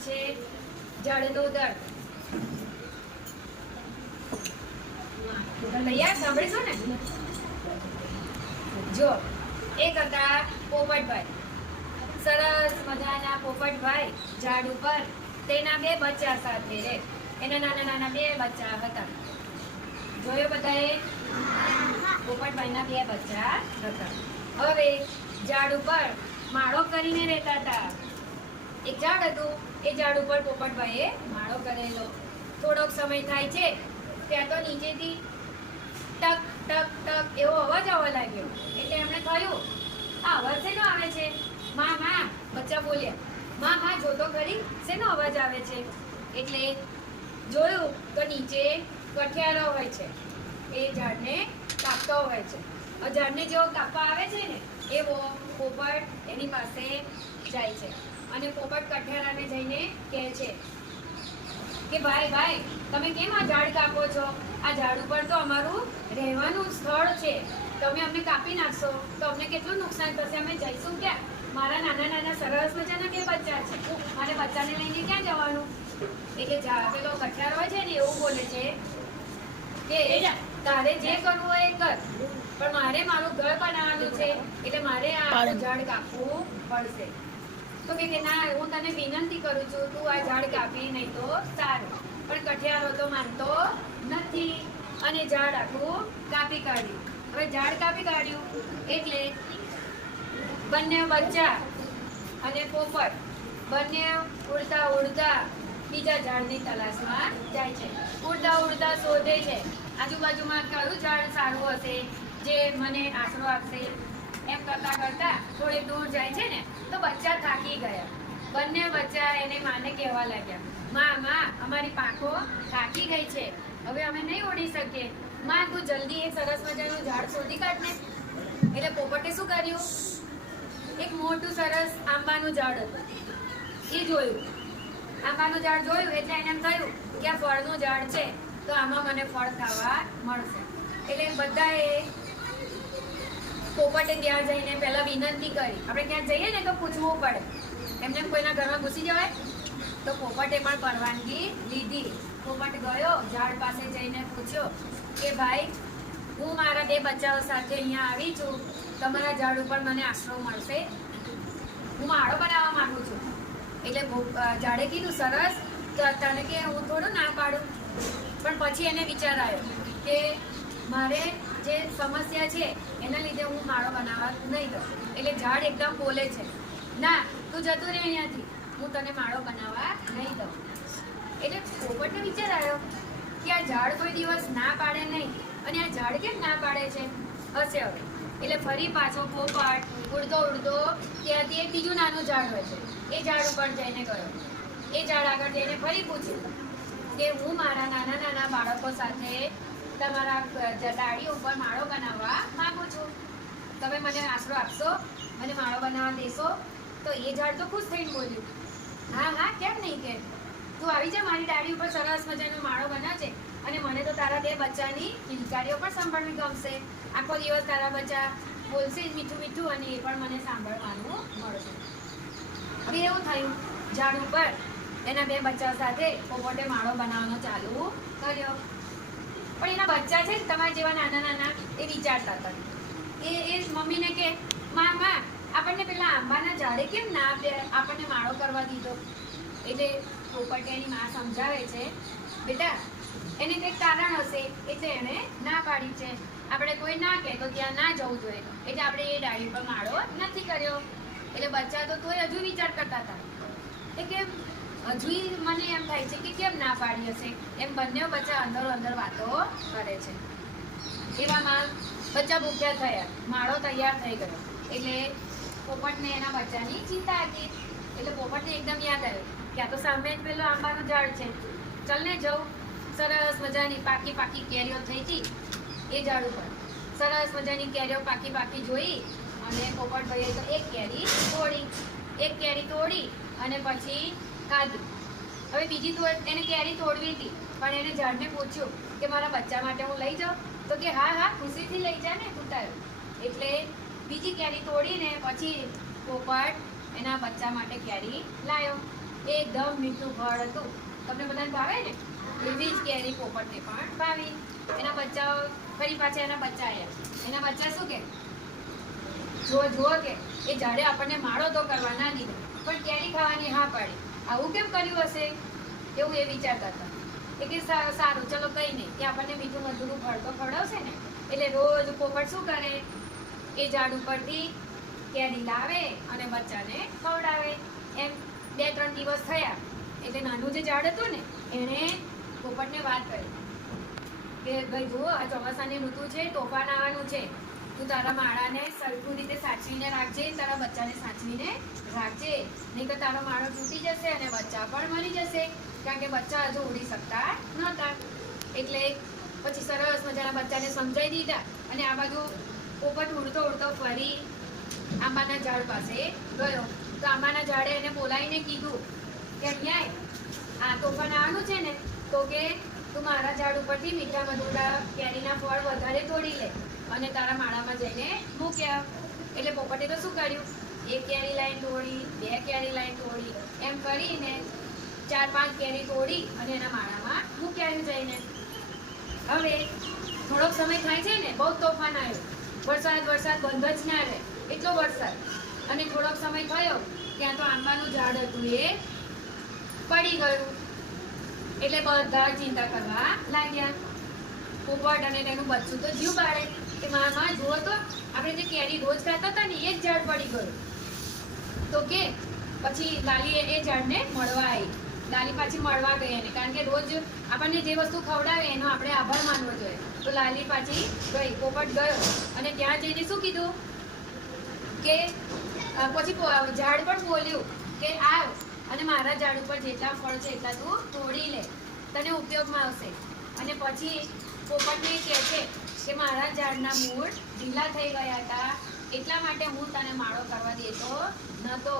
છે જળનો દળ. ને? જો એક હતા પોપટભાઈ. સરસ મજાના પોપટભાઈ ઝાડ ઉપર. તેના બે બચ્ચા સાથે રે. એના નાના નાના બે બચ્ચા હતા. જોયો બધાએ? પોપટભાઈના બે બચ્ચા હતા. હવે ઝાડ ઉપર માળો કરીને રહેતા હતા. એક ઝાડ હતું. એ ઝાડ ઉપર પોપટભાઈએ માળો કરેલો. થોડોક સમય થાય છે, ત્યાં તો નીચેથી ટક ટક ટક એવો અવાજ આવવા લાગ્યો. એટલે એમણે થયું આ અવાજ શેનો આવે છે? માં માં, બચ્ચા બોલ્યા. માં માં જોતો ખરી, શેનો અવાજ આવે છે? એટલે જોયું તો નીચે કઠિયારો હોય છે. એ ઝાડને કાપતો હોય છે. ઝાડને જેવો કાપવા આવે છે ને, એવો પોપટ એની પાસે જાય છે. અને પોપટ કઠિયારાને જઈને કહે છે કે ભાઈ ભાઈ તમે કેમ આ ઝાડ કાપો છો? આ ઝાડ ઉપર તો અમારું રહેવાનું સ્થળ છે. તમે અમને કાપી નાખશો. તો અમને કેટલું નુકસાન થશે? અમે જઈશું ક્યાં? મારા નાના નાના સરસ મજાના બે બચ્ચા છે. મારે બચ્ચાને લઈને ક્યાં જવાનું? એટલે પેલો કઠિયાર હોય છે ને એવું બોલે છે કે તારે જે કરવું હોય એ કર. પણ મારે મારું ઘર બનાવવાનું છે. એટલે મારે આ ઝાડ કાપવું પડશે. તો કે ના, હું તને વિનંતી કરું છું, તું આ ઝાડ કાપી નહીં તો સારું. પણ કઠિયારો તો માનતો નથી. અને ઝાડ આખું કાપી કાઢ્યું. હવે ઝાડ કાપી કાઢ્યું એટલે બંને બચ્ચા અને પોપટ બંને ઉડતા ઉડતા બીજા ઝાડની તલાશમાં જાય છે. ઉડતા ઉડતા શોધે છે. આજુબાજુમાં કયું ઝાડ સારું હશે, જે મને આશરો આપશે? એમ કરતા કરતા થોડી દૂર જાય છે ને, તો બચ્ચા થાકી ગયા. બંને બચ્ચા એને માને કહેવા લાગ્યા, માં માં, અમારી પાંખો થાકી ગઈ છે. હવે અમે નહીં ઉડી શકીએ. માં, તું જલ્દી એક સરસ મજાનું ઝાડ શોધી કાઢ ને. એટલે પોપટે શું કર્યું? એક મોટું સરસ આંબાનું ઝાડ હતું. એ જોયું. આંબાનું ઝાડ જોયું એટલે એને એમ થયું કે આ ફળનું ઝાડ છે, તો આમાં મને ફળ ખાવા મળશે. એટલે બધાએ પોપટે ત્યાં જઈને પહેલા વિનંતી કરી. આપણે ત્યાં જઈએ ને તો પૂછવું પડે. એમને કોઈના ઘરમાં ઘૂસી જવાય? તો પોપટે પણ પરવાનગી લીધી. પોપટ ગયો, ઝાડ પાસે જઈને પૂછ્યો કે ભાઈ, હું મારા બે બચ્ચાઓ સાથે અહીંયા આવી છું. તમારા ઝાડ ઉપર મને આશરો મળશે. હું માળો બનાવવા માંગુ છું. એટલે ઝાડે કીધું, સરસ. તો તને કે હું થોડું ના પાડું. પણ પછી એને વિચાર આવ્યો કે મારે જે સમસ્યા છે, એના લીધે હું માળો બનાવવા નહીં દઉં. એટલે ઝાડ એકદમ બોલે છે. ના, તું જતું રહે અહીંયાથી. હું તને માળો બનાવવા નહીં દઉં. એટલે પોપટને વિચાર આવ્યો કે આ ઝાડ કોઈ દિવસ ના પાડે નહીં. અને આ ઝાડ કેમ ના પાડે છે? હશે હવે. એટલે ફરી પાછો પોપટ ઉડતો ઉડતો ત્યાંથી એક બીજું નાનું ઝાડ હોય છે. એ ઝાડ ઉપર જઈને ગયો. એ ઝાડ આગળ જઈને ફરી પૂછ્યું કે હું મારા નાના નાના બાળકો સાથે તમારા જ- ઉપર માળો બનાવવા માંગુ છું. તમે મને આશરો આપશો, મને માળો બનાવવા દેશો, તો એ ઝાડ તો ખુશ થઈને બોલ્યું. હા હા, કેમ નહીં કે? તું આવી જા, મારી ડાળી ઉપર સરસ મજાનો માળો બનાવજે. અને મને તો તારા બે બચ્ચાની કિલકારીઓ પણ સાંભળવી ગમશે. આખો દિવસ તારા બચ્ચા બોલશે જ મીઠું મીઠું અને એ પણ મને સાંભળવાનું મળશે. હવે એવું થયું, ઝાડ ઉપર એના બે બચ્ચા સાથે પોપોટે માળો બનાવવાનો ચાલુ કર્યો. પણ એના બચ્ચા છે ને, તમારા જેવા નાના નાના એ વિચારતા હતા. એ એ મમ્મીને કે, માં માં, આપણને પેલા આંબાના ઝાડે કેમ ના આપણને માળો કરવા દીધો. એટલે પોપટે એની માં સમજાવે છે, બેટા, એને કંઈક કારણ હશે, એટલે એણે ના પાડી છે. આપણે કોઈ ના કહે તો ત્યાં ના જવું જોઈએ. એટલે આપણે એ ડાળી પર માળો નથી કર્યો. એટલે બચ્ચા તો તોય હજુ વિચાર કરતા હતા. એ કે હજુ મને એમ થાય છે કે કેમ ના પાડી હશે? એમ બંને બચ્ચા અંદર અંદર વાતો કરે છે. એવામાં બચ્ચા ભૂખ્યા થયા. માળો તૈયાર થઈ ગયો. એટલે પોપટને એના બચ્ચાની ચિંતા હતી. એટલે પોપટને એકદમ યાદ આવ્યું કે આ તો સામે જ પેલો આંબાનું ઝાડ છે. ચલ ને જવું સરસ મજાની પાકી પાકી કેરીઓ થઈ હતી એ ઝાડ ઉપર. સરસ મજાની કેરીઓ પાકી પાકી જોઈ અને પોપટભાઈએ તો એક કેરી તોડી. એક કેરી તોડી અને પછી ખાધી હવે બીજી તો એને કેરી તોડવી હતી, પણ એને ઝાડને પૂછ્યું કે મારા બચ્ચા માટે હું લઈ જાઉં? તો કે હા હા, ખુશીથી લઈ જા ને કૂતાયો એટલે બીજી કેરી તોડીને પછી પોપટ એના બચ્ચા માટે કેરી લાવ્યો એકદમ મીઠું ફળ હતું. તમને બધાને ભાવે ને? એવી જ કેરી પોપટને પણ ભાવી. એના બચ્ચાઓ ફરી પાછા એના બચ્ચા આવ્યા. એના બચ્ચા શું કે? જુઓ જુઓ કે, એ ઝાડે આપણને માળો તો કરવા ના દીધો પણ કેરી ખાવાની હા પાડી. આવું કેમ કર્યું હશે? એવું એ વિચારતા હતા. એ કે સારું, ચલો કઈ નહીં. કે આપણને મીઠું મધુરું ફળ તો ખવડાવશે ને. એટલે રોજ પોપટ શું કરે? એ ઝાડ ઉપરથી કેરી લાવે અને બચ્ચાને ખવડાવે. એમ બે ત્રણ દિવસ થયા. એટલે નાનું જે ઝાડ હતું ને, એણે પોપટને વાત કરી. કે ભાઈ જુઓ, આ ચોમાસાની ઋતુ છે, તોફાન આવવાનું છે. તું તારા માળાને સરખું રીતે સાચવીને રાખજે, તારા બચ્ચાને સાચવીને રાખજે. નહીં તો તારો માળો તૂટી જશે અને બચ્ચા પણ મરી જશે, કારણ કે બચ્ચા હજુ ઉડી શકતા નહોતા. એટલે પછી સરસ મજાના બચ્ચાને સમજાવી દીધા અને આ બાજુ પોપટ ઉડતો ઉડતો ફરી આંબાના ઝાડ પાસે ગયો. તો આંબાના ઝાડે એને બોલાવીને કીધું કે અહીંયા આ તોફાન આવવાનું છે ને? તો કે તું મારા ઝાડ ઉપરથી મીઠા મધુરા કેરીના ફળ વધારે તોડી લે. અને તારા માળામાં જઈને મૂક્યા એટલે પોપટે તો શું કર્યું? એક કેરી લાઈન તોડી, બે કેરી લાઈન તોડી, એમ કરીને ચાર પાંચ કેરી તોડી અને એના માળામાં મૂક્યા જઈને. હવે થોડોક સમય થાય છે ને, બહુ તોફાન આવ્યો. વરસાદ વરસાદ બંધ જ ના રહે, એટલો વરસાદ. અને થોડોક સમય થયો, ત્યાં તો આંબાનું ઝાડ હતું એ પડી ગયું. એટલે બધા ચિંતા કરવા લાગ્યા. પોપટ અને તેનું બચ્ચું તો જીવ બાળે. કે મારા માં જુઓ તો, આપણે જે કેરી રોજ ખાતા હતા ને, એ જ ઝાડ પડી ગયું. તો કે, પછી લાલી એ ઝાડને મળવા આવી લાલી પાછી મળવા ગઈ એને, કારણ કે રોજ આપણને જે વસ્તુ ખવડાવે એનો આપણે આભાર માનવો જોઈએ. તો લાલી પાછી ગઈ, પોપટ ગયો, અને ત્યાં જઈને શું કીધું? કે પછી ઝાડ પણ બોલ્યું કે આવ, અને મારા ઝાડ ઉપર જેટલા ફળ છે એટલા તું તોડી લે. તને ઉપયોગમાં આવશે. અને પછી પોપટને કહે છે કે મારા ઝાડના મૂળ ઢીલા થઈ ગયા હતા, એટલા માટે હું તને માળો કરવા દેતો નહોતો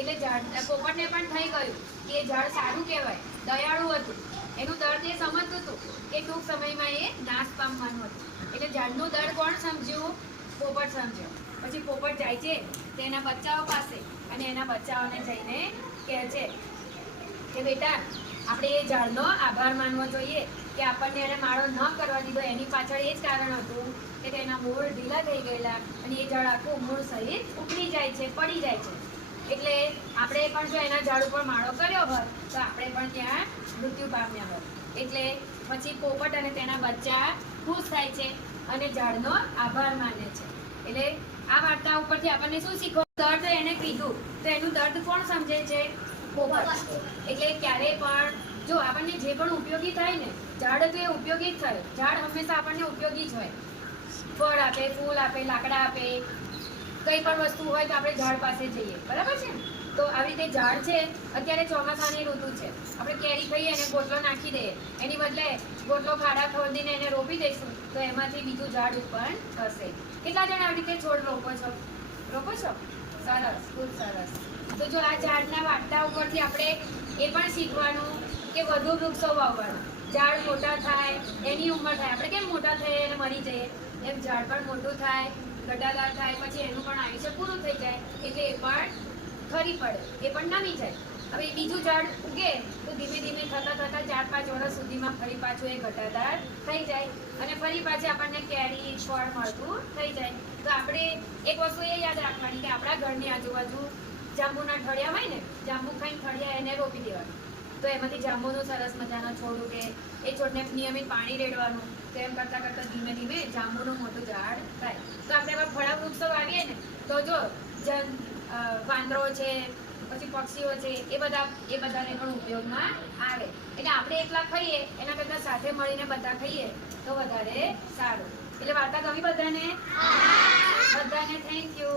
એટલે ઝાડ પોપટને પણ થઈ ગયું કે ઝાડ સારું કહેવાય, દયાળુ હતું. એનું દર્દ એ સમજતું હતું કે ટૂંક સમયમાં એ નાશ પામવાનું હતું. એટલે ઝાડનું દર્દ કોણ સમજ્યું? પોપટ સમજ્યો. પછી પોપટ જાય છે તેના બચ્ચાઓ પાસે અને એના બચ્ચાઓને જઈને કહે છે કે બેટા, આપણે એ ઝાડનો આભાર માનવો જોઈએ. કે આપણને એને માળો ન કરવા દીધો એની પાછળ એ જ કારણ હતું કે તેના મૂળ ઢીલા થઈ ગયેલા અને એ ઝાડ આખું મૂળ સહિત ઉખડી જાય છે પડી જાય છે. એટલે આપણે પણ જો એના ઝાડ ઉપર માળો કર્યો હોત તો આપણે પણ ત્યાં મૃત્યુ પામ્યા હોત. એટલે પછી પોપટ અને તેના બચ્ચા ખુશ થાય છે અને ઝાડનો આભાર માને છે. એટલે આ વાર્તા ઉપરથી આપણને શું શીખો દર્દ એને કીધું તો એનું દર્દ કોણ સમજે છે? પોપટ. એટલે ક્યારે પણ જો આપણને જે પણ ઉપયોગી થાય ને, ઝાડ તો એ ઉપયોગી જ થાય. ઝાડ હંમેશા આપણને ઉપયોગી જ હોય. ફળ આપે, ફૂલ આપે, લાકડા આપે, કંઈ પણ વસ્તુ હોય તો આપણે ઝાડ પાસે જઈએ. બરાબર છે? તો આવી રીતે ઝાડ છે, અત્યારે ચોમાસાની ઋતુ છે. આપણે કેરી ખાઈએ અને ગોટલો નાખી દઈએ. એની બદલે ગોટલો ખાડા ખોદીને એને રોપી દઈશું, તો એમાંથી બીજું ઝાડ ઉત્પન્ન થશે. કેટલા જણા આવી રીતે છોડ રોપો છો? રોપો છો? સરસ, ખૂબ સરસ. તો જો આ ઝાડના વાટતા ઉપરથી આપણે એ પણ શીખવાનું કે વધુ વૃક્ષો વાવવા. ઝાડ મોટા થાય, એની ઉંમર થાય. આપણે કેમ મોટા થઈએ અને મરી જઈએ? એમ ઝાડ પણ મોટું થાય, ગડાદાર થાય, પછી એનું પણ આયુષ્ય પૂરું થઈ જાય. એટલે એ પણ ખરી પડે. એ પણ નમી જાય. હવે બીજું ઝાડ ઉગે, તો ધીમે ધીમે થતાં થતાં ચાર પાંચ વર્ષ સુધીમાં ફરી પાછું એ ઘટાદાર થઈ જાય. અને ફરી પાછી આપણને કેરી ફળ મળતું થઈ જાય. તો આપણે એક વસ્તુ એ યાદ રાખવાની કે આપણા ઘરની આજુબાજુ જાંબુના ઠળિયા હોય ને, જાંબુ ખાઈને ઠળિયા એને રોપી દેવાનું. તો એમાંથી જાંબુનું સરસ મજાનો છોડ ઉગે. એ છોડને નિયમિત પાણી રેડવાનું. તો એમ કરતાં કરતાં ધીમે ધીમે જાંબુનું મોટું ઝાડ થાય. તો આપણે એવા ફળા વૃક્ષો વાવીએ ને, તો જો જન વાંદરો છે, પછી પક્ષીઓ છે, એ બધા, એ બધાને પણ ઉપયોગમાં આવે. એટલે આપણે એકલા ખાઈએ, એના કરતાં સાથે મળીને બધા ખાઈએ, તો વધારે સારું. એટલે વાર્તા ગમી બધાને? બધાને થેન્ક યુ